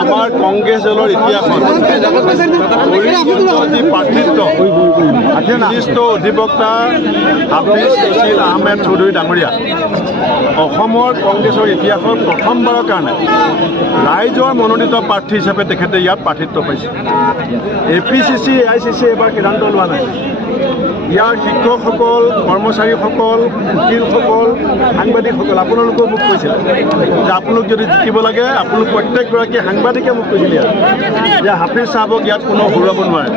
আমাৰ কংগ্ৰেছ দলৰ ইতিহাসত যি প্ৰাৰ্থিত্ব বিশিষ্ট অধিবক্তা হাফিজ ৰছিদ আহমেদ চৌধুৰী ডাঙৰীয়া অসমৰ কংগ্ৰেছৰ ইতিহাসত প্ৰথমবাৰৰ কাৰণে ৰাইজৰ মনোনীত প্ৰাৰ্থী হিচাপে তেখেতে ইয়াত প্ৰাৰ্থিত্ব পাইছে। APCC AICC এবাৰ সিদ্ধান্ত লোৱা নাই। ইয়াৰ শিক্ষকসকল, কৰ্মচাৰীসকল, উকিলসকল, সাংবাদিকসকল আপোনালোকেও মোক কৈছিলে যে আপোনালোক যদি জিকিব লাগে আপোনালোক প্ৰত্যেকগৰাকী সাংবাদিকে মোক কৈছিলে যে হাফিজ চাহাবক ইয়াত কোনো ঘূৰাব নোৱাৰে।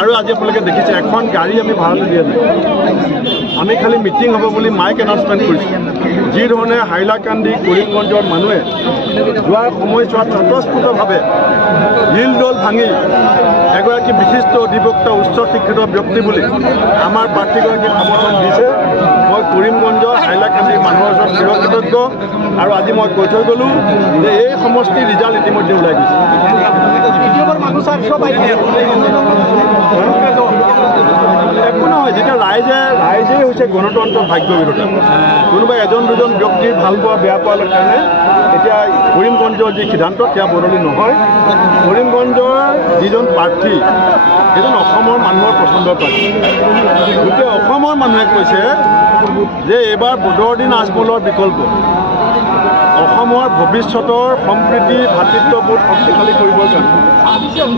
আৰু আজি আপোনালোকে দেখিছে এখন গাড়ী আমি ভাড়ালৈ দিয়া নাই। আমি খালি মিটিং হ'ব বুলি মাইক এনাউন্সমেণ্ট কৰিছোঁ। যি ধৰণে হাইলাকান্দি কৰিমগঞ্জৰ মানুহে যোৱাৰ সময়ছোৱাত স্বতঃস্ফূৰ্তভাৱে হিল দল ভাঙি এগৰাকী বিশিষ্ট অধিবক্তা উচ্চ শিক্ষিত ব্যক্তি বুলি আমাৰ প্ৰাৰ্থীগৰাকীক সমৰ্থন দিছে। মই কৰিমগঞ্জৰ হাইলাকান্দিৰ মানুহৰ ওচৰত চিৰকৃতজ্ঞ। আৰু আজি মই কৈ থৈ গ'লোঁ যে এই সমষ্টিৰ ৰিজাল্ট ইতিমধ্যে ওলাই গৈছে। একো নহয়, যেতিয়া ৰাইজেই হৈছে গণতন্ত্ৰৰ ভাগ্য বিৰোধী। কোনোবা এজন দুজন ব্যক্তিৰ ভাল পোৱা বেয়া পোৱাৰ কাৰণে এতিয়া কৰিমগঞ্জৰ যি সিদ্ধান্ত সেয়া বদলি নহয়। কৰিমগঞ্জৰ যিজন প্ৰাৰ্থী সেইজন অসমৰ মানুহৰ পচন্দৰ প্ৰাৰ্থী। গোটেই অসমৰ মানুহে কৈছে যে এইবাৰ বদৰুদ্দিন আজমলৰ বিকল্প অসমৰ ভৱিষ্যতৰ সম্প্ৰীতি ভাতৃত্ববোধ শক্তিশালী কৰিবৰ কাৰণে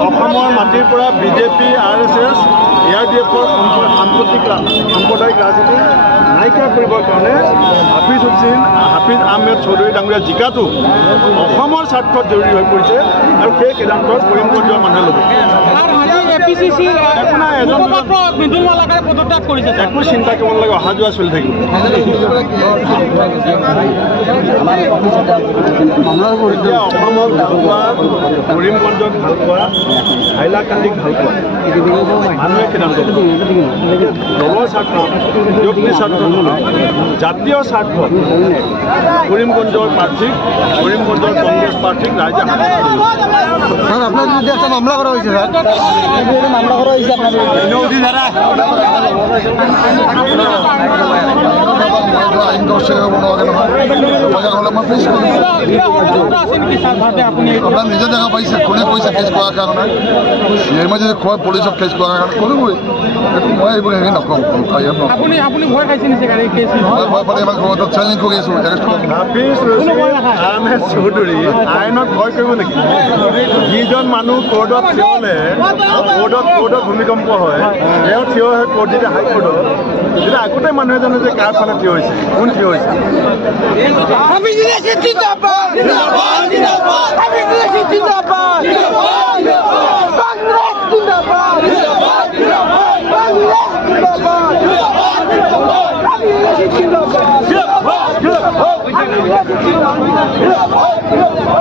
অসমৰ মাটিৰ পৰা বিজেপি RSS ARDFৰ সাম্প্ৰদায়িক ৰাজনীতি নাইকিয়া কৰিবৰ কাৰণে হাফিজ আহমেদ চৌধুৰী ডাঙৰীয়া জিকাটো অসমৰ স্বাৰ্থত জৰুৰী হৈ পৰিছে। আৰু সেই সিদ্ধান্ত কৰিমগঞ্জৰ মানুহে ল'ব। একো চিন্তা কৰিব নালাগে, অহা যোৱা চলি থাকিব। এতিয়া অসমক ভাল পোৱা, কৰিমগঞ্জক ভাল পোৱা, হাইলাকান্দিক ভাল পোৱা মানুহে সিদ্ধান্ত দলৰ স্বাৰ্থ, ব্যক্তিৰ স্বাৰ্থ, জাতীয় স্বাৰ্থ কৰিমগঞ্জৰ প্ৰাৰ্থীক, কৰিমগঞ্জৰ কংগ্ৰেছ প্ৰাৰ্থীক ৰাইজে আপনাৰ বিৰুদ্ধে একটা মামলা কৰা হয়েছে স্যাৰ, মামলা কৰা হয়েছে আপনাৰ আপনাৰ নিজে দেখা পাইছে কোনে কৈছে কেছ কৰাৰ কাৰণে এৰ মাঝে খোৱা পুলিচক কেছ কৰাৰ কাৰণে কৰিবই। মই এইবোৰ হেৰি নকওঁ। আপনি ভয় খাইছেন সেখানে কেস ভয় পালে আমাক ঘৰত চ্যালেঞ্জ কৰি আছো। হাফিজ আহমেদ চৌধুৰী আইনক ভয় কৰিব নেকি? যিজন মানুহ কোৰ্টত থিয় হ'লে কোৰ্টত ভূমিকম্প হয়, তেওঁ থিয় হৈ কোৰ্ট যেতিয়া হাইকোৰ্টত তেতিয়া আগতে মানুহে জানে যে কাৰ ফালে থিয় হৈছে, কোন থিয় হৈছে। Get up!